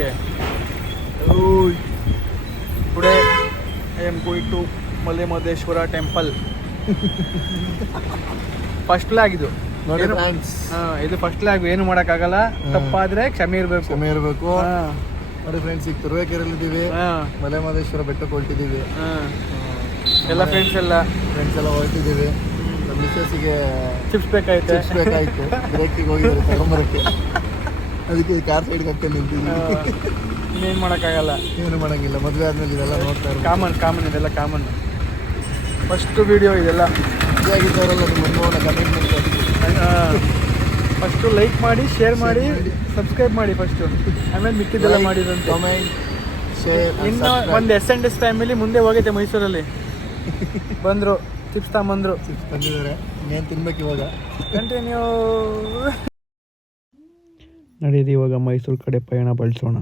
ನಿಮಗೆ. Today I am going to Male Mahadeshwara temple. First leg ಇದು. ಇದು ಫಸ್ಟ್ ಲ್ಯಾಗ್, ಏನು ಮಾಡೋಕ್ಕಾಗಲ್ಲ. ತಪ್ಪಾದ್ರೆ ಕ್ಷಮೆ ಇರಬೇಕು. ನೋಡಿ ಫ್ರೆಂಡ್ಸ್, ಈಗ ತುರುವೇಕೆರೆಯಲ್ಲಿದ್ದೀವಿ. ಮಲೆ ಮಹದೇಶ್ವರ ಬೆಟ್ಟಕ್ಕೆ ಹೊರಟಿದ್ದೀವಿ. ಎಲ್ಲ ಫ್ರೆಂಡ್ಸ್ ಎಲ್ಲ ಹೊರಟಿದ್ದೀವಿ. ನಮ್ಮ ಮಿಸ್ಸಸ್ಸಿಗೆ ಚಿಪ್ಸ್ ಬೇಕಾಯ್ತು. ಬ್ರೇಕಿಗೆ ಹೋಗಿದ್ದಾರೆ ತಗೊಂಬರಕ್ಕೆ. ಅದಕ್ಕೆ ಈ ಕಾರ್ ಸೈಡ್ಗೆ ಹಾಕೊಂಡು ನಿಂತಿದ್ದೀವಿ. ಇನ್ನೇನು ಮಾಡೋಕ್ಕಾಗಲ್ಲ, ಏನು ಮಾಡೋಂಗಿಲ್ಲ. ಮದುವೆ ಆದ್ಮೇಲೆ ಇದೆಲ್ಲ ನೋಡ್ತಾ ಇರೋದು ಕಾಮನ್ ಇದೆಲ್ಲ ಕಾಮನ್. ಫಸ್ಟು ವಿಡಿಯೋ ಇದೆಲ್ಲ. ಆಗಿದ್ದವರೆಲ್ಲ ನಿಮ್ಮ ನೋಡ ಕಮೆಂಟ್ ಫಸ್ಟು ಲೈಕ್ ಮಾಡಿ, ಶೇರ್ ಮಾಡಿ, ಸಬ್ಸ್ಕ್ರೈಬ್ ಮಾಡಿ ಫಸ್ಟು. ಆಮೇಲೆ ಮಿಕ್ಕಿದ್ದೆಲ್ಲ ಮಾಡಿದಂತೆ. Comment, share. ಇನ್ನು ಒಂದು S&S ಫ್ಯಾಮಿಲಿ ಮುಂದೆ ಹೋಗೈತೆ ಮೈಸೂರಲ್ಲಿ. ಬಂದರು, ಚಿಪ್ಸ್ ತಗೊಂಬಂದರು. ಚಿಪ್ಸ್ ಬಂದಿದ್ದಾರೆ, ಇನ್ನೇನು ತಿನ್ಬೇಕು ಇವಾಗ. ಕಂಟಿನ್ಯೂ. ನಡೀರಿ, ಇವಾಗ ಮೈಸೂರು ಕಡೆ ಪಯಣ ಬಳಸೋಣ.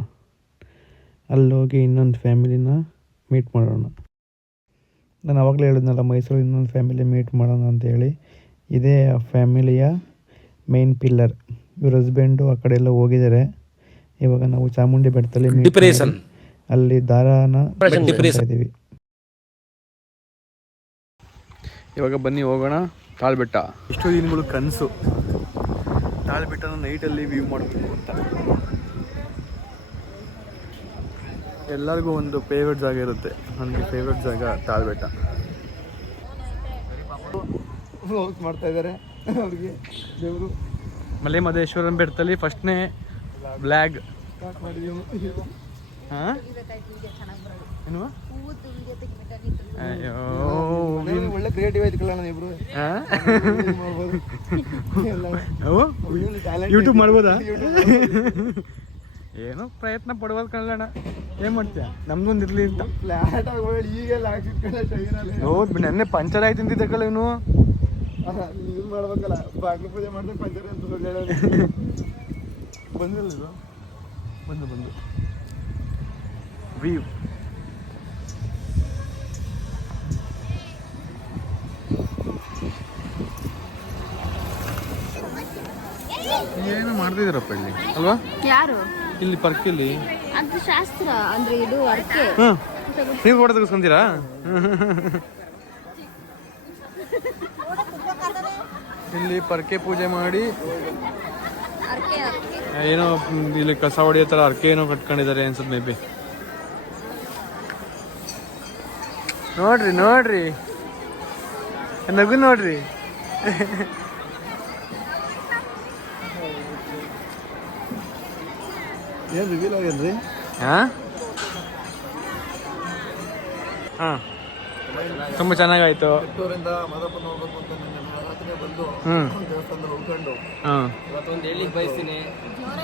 ಅಲ್ಲೋಗಿ ಇನ್ನೊಂದು ಫ್ಯಾಮಿಲಿನ ಮೀಟ್ ಮಾಡೋಣ. ನಾನು ಆವಾಗಲೇ ಹೇಳಿದ್ನಲ್ಲ, ಮೈಸೂರಲ್ಲಿ ಇನ್ನೊಂದು ಫ್ಯಾಮಿಲಿ ಮೀಟ್ ಮಾಡೋಣ ಅಂತೇಳಿ. ಇದೇ ಆ ಫ್ಯಾಮಿಲಿಯ ಮೇನ್ ಪಿಲ್ಲರ್. ಇವ್ರ ಹಸ್ಬೆಂಡು ಆ ಕಡೆ ಎಲ್ಲ ಹೋಗಿದ್ದಾರೆ. ಇವಾಗ ನಾವು ಚಾಮುಂಡಿ ಬೆಟ್ಟದಲ್ಲಿ ಅಲ್ಲಿ ದಾರಾನ ಇದ್ದೀವಿ. ಇವಾಗ ಬನ್ನಿ ಹೋಗೋಣ ತಾಳ್ಬೆಟ್ಟ. ಎಷ್ಟೋ ದಿನಗಳು ಕನಸು ತಾಳ್ಬೆಟ್ಟನ ನೈಟಲ್ಲಿ ವ್ಯೂ ಮಾಡಬೇಕು ಅಂತ. ಎಲ್ಲರಿಗೂ ಒಂದು ಫೇವ್ರೆಟ್ ಜಾಗ ಇರುತ್ತೆ. ನನಗೆ ಫೇವ್ರೆಟ್ ಜಾಗ ತಾಳ್ಬೆಟ್ಟ. ಮಾಡ್ತಾ ಇದ್ದಾರೆ ಅವ್ರಿಗೆ ದೇವರು. ಮಲೆ ಮಹದೇಶ್ವರನ ಬೆಟ್ಟದಲ್ಲಿ ಫಸ್ಟ್ನೇ ಬ್ಲ್ಯಾಗ್. ಹಾಂ ಏನು? ಅಯ್ಯೋ, ಒಳ್ಳೆ ಕ್ರಿಯೇಟಿವ್ ಆಯ್ತು ಇಬ್ರು. ಯೂಟ್ಯೂಬ್ ಮಾಡ್ಬೋದಾ? ಏನೋ ಪ್ರಯತ್ನ ಪಡ್ಬೋದು ಕಣ್ಣ. ಏನು ಮಾಡ್ತೀಯ, ನಮ್ದೊಂದು ಇರಲಿ ಅಂತ. ಹೌದು, ನೆನ್ನೆ ಪಂಚರ್ ಆಯ್ತು ಅಂತಿದ್ದಕ್ಕಲ್ಲ ಇವನು. ಮಾಡ್ಬೇಕಲ್ಲ, ಬಾಗ್ಲು ಪೂಜೆ ಮಾಡಿದ್ರೆ ಪಂಚರ್ ಅಂತ ಬಂದಿಲ್ಲ. ಬಂದು ವ್ಯೂ. ಏನು ಮಾಡ್ತಿದ್ದೀರಪ್ಪ ಇಲ್ಲಿ ಅಲ್ವಾ? ಯಾರು ಇಲ್ಲಿ ಪರ್ಕಿಲ್ಲಿ ಅದು ಶಾಸ್ತ್ರ ಅಂದ್ರೆ ಇದು ಅರ್ಕೆ. ನೀವು ಫೋಟೋ ತೆಗೆಸ್ಕೊಂತೀರಾ? ಇಲ್ಲಿ ಪರ್ಕೆ ಪೂಜೆ ಮಾಡಿ ಏನೋ ಇಲ್ಲಿ ಕಸ ಹೊಡಿಯೋ ಥರ ಅರ್ಕೆ ಏನೋ ಕಟ್ಕೊಂಡಿದ್ದಾರೆ ಅನ್ಸುತ್ತೆ ಮೇ ಬಿ. ನೋಡ್ರಿ ನಗು ನೋಡ್ರಿ. ಏನು ರಿವೀಲ್ ಆಗೇನ್ರಿ? ಹಾಂ, ತುಂಬ ಚೆನ್ನಾಗಾಯ್ತು. ಬೆಟ್ಟೂರಿಂದ ಮಾದಪ್ಪನ ಹೋಗ್ಬೇಕು ಅಂತ ರಾತ್ರಿ ಬಂದು ದೇವಸ್ಥಾನದಲ್ಲಿ ಉಳ್ಕೊಂಡು ಇವತ್ತೊಂದು ಹೇಳಿಕ್ಕೆ ಬಯಸ್ತೀನಿ.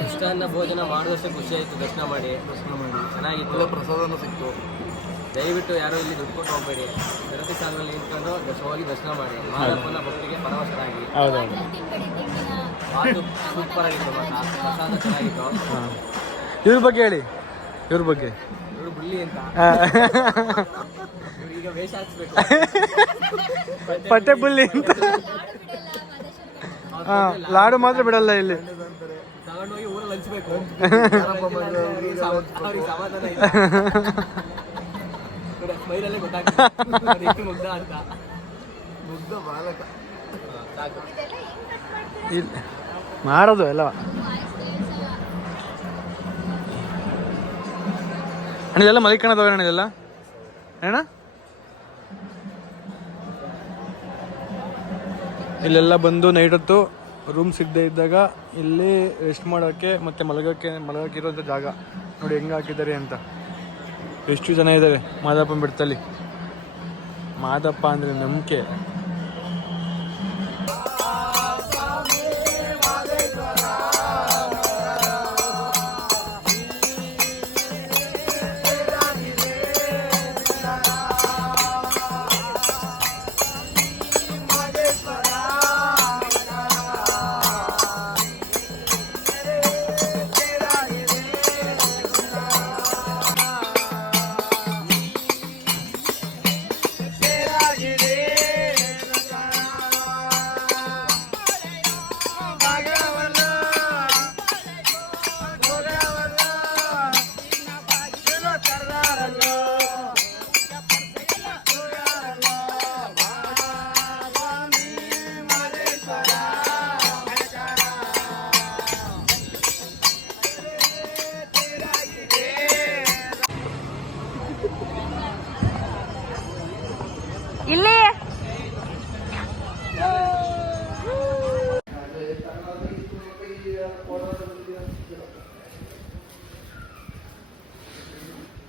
ಇಷ್ಟಾನ್ನ ಭೋಜನ ಮಾಡಿದಷ್ಟೇ ಖುಷಿ ಆಯಿತು. ದರ್ಶನ ಮಾಡಿ ಚೆನ್ನಾಗಿತ್ತು. ಪ್ರಸಾದನೂ ಸಿಕ್ತು. ದಯವಿಟ್ಟು ಯಾರೋ ಇಲ್ಲಿ ದುಡ್ಡು ಕೊಟ್ಟು ಹೋಗಬೇಡಿ. ಗಣಪತಿ ಸ್ಥಾನದಲ್ಲಿ ನಿಂತ್ಕೊಂಡು ಹೋಗಿ ದರ್ಶನ ಮಾಡಿ. ಮಾದಪ್ಪನ ಭಕ್ತಿಗೆ ಪರವಶರಾಗಿ. ಮಾತು ಸೂಪರ್ ಆಗಿತ್ತು. ಪ್ರಸಾದ ಚೆನ್ನಾಗಿತ್ತು. ಇವ್ರ ಬಗ್ಗೆ ಹೇಳಿ. ಇವ್ರು ಬುಳ್ಳಿ ಅಂತ ಈಗ ವೇಷ ಹಾಕ್ಸ್ಬೇಕು. ಪಟ್ಟೆ ಬುಳ್ಳಿ ಅಂತ. ಲಾಡು ಮಾತ್ರ ಬಿಡಲ್ಲ ಇಲ್ಲಿ. ತಗೊಂಡೋಗಿ ಊರಲ್ಲಿ ಹಂಚ್ಬೇಕು. ಅವ್ರಿಗೆ ಸಮಾಧಾನ ಇಲ್ಲ. ಸ್ಮೈಲಲ್ಲೇ ಗೊತ್ತಾಗ್ತದೆ ಮುಗ್ಧ ಅಂತ. ಮುಗ್ಧ ಬಾಲಕ ಮಾಡೋದು ಎಲ್ಲ. ಅಣ್ಣ ಇದೆಲ್ಲ ಮಲಿಕಣದವ ಅಣ್ಣ, ಇದೆಲ್ಲ ಅಣ್ಣ. ಇಲ್ಲೆಲ್ಲ ಬಂದು ನೈಟ್ ಹೊತ್ತು ರೂಮ್ ಸಿಗದೆ ಇದ್ದಾಗ ಇಲ್ಲಿ ರೆಸ್ಟ್ ಮಾಡೋಕ್ಕೆ ಮತ್ತು ಮಲಗೋಕ್ಕೆ ಇರೋಂಥ ಜಾಗ ನೋಡಿ ಹೆಂಗೆ ಹಾಕಿದ್ದಾರೆ ಅಂತ. ಎಷ್ಟು ಜನ ಇದ್ದಾರೆ ಮಾದಪ್ಪನ ಬೆಟ್ಟದಲ್ಲಿ. ಮಾದಪ್ಪ ಅಂದರೆ ನಂಬಿಕೆ.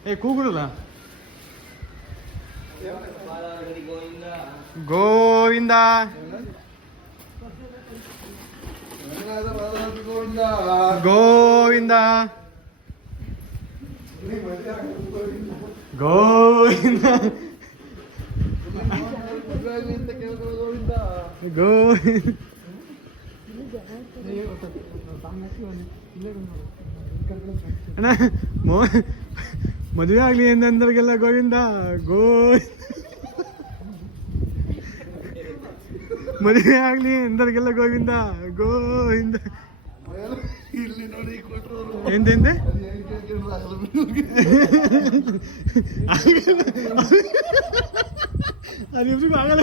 ಏ ಕೂಗುಡಲ್ಲ ಗೋವಿಂದ ಗೋವಿಂದ ಗೋವಿಂದ ಗೋವಿಂದ ಅಣ್ಣ ಮದುವೆ ಆಗ್ಲಿ ಅಂತಂದ್ರಿಗೆಲ್ಲ ಗೋವಿಂದ ಮದುವೆ ಆಗ್ಲಿ ಅಂದರ್ಗೆಲ್ಲ ಗೋವಿಂದ ಗೋವಿಂದ. ಇಲ್ಲಿ ನೋಡಿ ಕೊಟ್ಟರು ಎಂತೆಂದೆ ಅದಿಬ್ರಿಗೂ ಆಗಲ್ಲ.